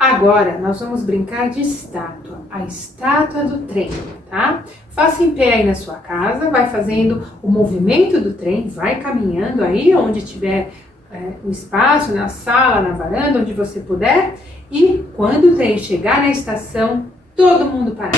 Agora, nós vamos brincar de estátua, a estátua do trem, tá? Faça em pé aí na sua casa, vai fazendo o movimento do trem, vai caminhando aí onde tiver o espaço, na sala, na varanda, onde você puder. E quando o trem chegar na estação, todo mundo parar.